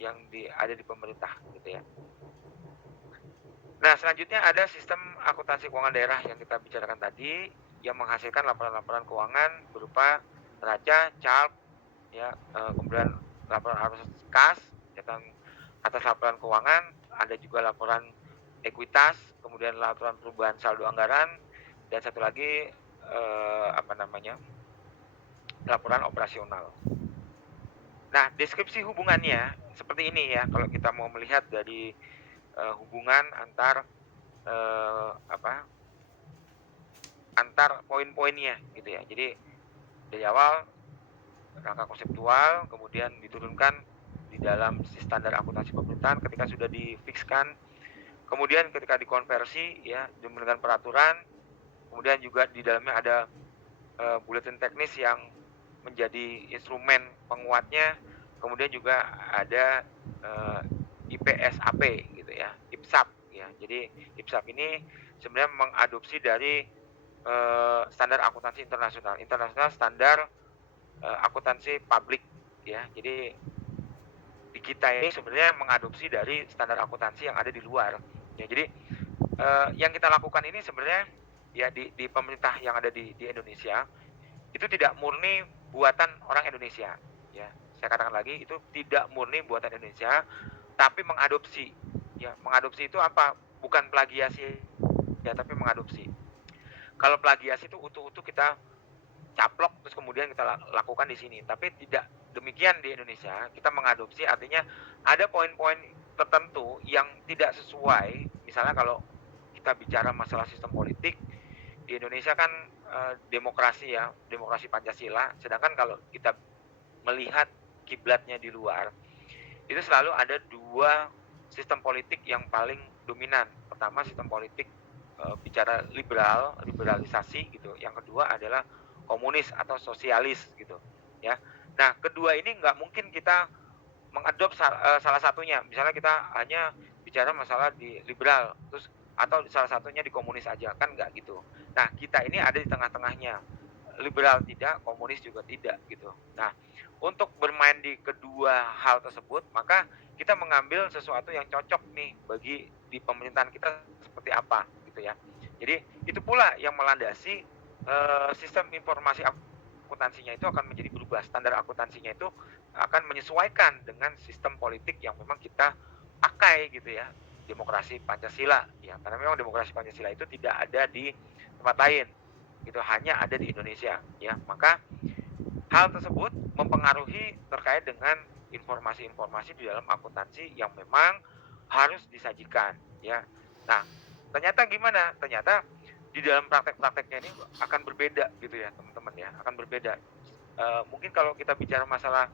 yang ada di pemerintah gitu ya. Nah, selanjutnya ada sistem akuntansi keuangan daerah yang kita bicarakan tadi, yang menghasilkan laporan-laporan keuangan berupa neraca, CARP, ya, kemudian laporan arus kas, catatan atas laporan keuangan, ada juga laporan ekuitas, kemudian laporan perubahan saldo anggaran, dan satu lagi, apa namanya, laporan operasional. Nah, deskripsi hubungannya seperti ini ya, kalau kita mau melihat dari, hubungan antar, apa, antar poin-poinnya gitu ya. Jadi dari awal rangka konseptual, kemudian diturunkan di dalam si standar akuntansi pemerintahan ketika sudah difikskan, kemudian ketika dikonversi ya dengan peraturan, kemudian juga di dalamnya ada, buletin teknis yang menjadi instrumen penguatnya, kemudian juga ada, IPSAP gitu ya, IPSAP ya. Jadi IPSAP ini sebenarnya mengadopsi dari, standar akuntansi internasional. Internasional standar, akuntansi publik ya. Jadi di kita ini sebenarnya mengadopsi dari standar akuntansi yang ada di luar. Ya jadi, yang kita lakukan ini sebenarnya ya di pemerintah yang ada di Indonesia, itu tidak murni buatan orang Indonesia, ya. Saya katakan lagi, itu tidak murni buatan Indonesia, tapi mengadopsi, ya. Mengadopsi itu apa? Bukan plagiasi ya, tapi mengadopsi. Kalau plagiasi itu utuh-utuh kita caplok terus kemudian kita lakukan di sini, tapi tidak demikian di Indonesia. Kita mengadopsi artinya ada poin-poin tertentu yang tidak sesuai, misalnya kalau kita bicara masalah sistem politik, di Indonesia kan, demokrasi ya, demokrasi Pancasila, sedangkan kalau kita melihat kiblatnya di luar, itu selalu ada 2 sistem politik yang paling dominan. Pertama sistem politik, bicara liberal, liberalisasi gitu, yang kedua adalah komunis atau sosialis gitu, ya. Nah, kedua ini nggak mungkin kita salah satunya, misalnya kita hanya bicara masalah di liberal, terus atau salah satunya di komunis aja, kan nggak gitu. Nah, kita ini ada di tengah-tengahnya, liberal tidak, komunis juga tidak, gitu. Nah, untuk bermain di kedua hal tersebut, maka kita mengambil sesuatu yang cocok nih bagi di pemerintahan kita seperti apa, gitu ya. Jadi, itu pula yang melandasi, sistem informasi akuntansinya itu akan menjadi berubah, standar akuntansinya itu akan menyesuaikan dengan sistem politik yang memang kita pakai gitu ya, demokrasi Pancasila ya, karena memang demokrasi Pancasila itu tidak ada di tempat lain, gitu, hanya ada di Indonesia ya. Maka hal tersebut mempengaruhi terkait dengan informasi-informasi di dalam akuntansi yang memang harus disajikan ya. Nah, ternyata gimana? Ternyata di dalam praktek-prakteknya ini akan berbeda gitu ya teman-teman ya, akan berbeda. Mungkin kalau kita bicara masalah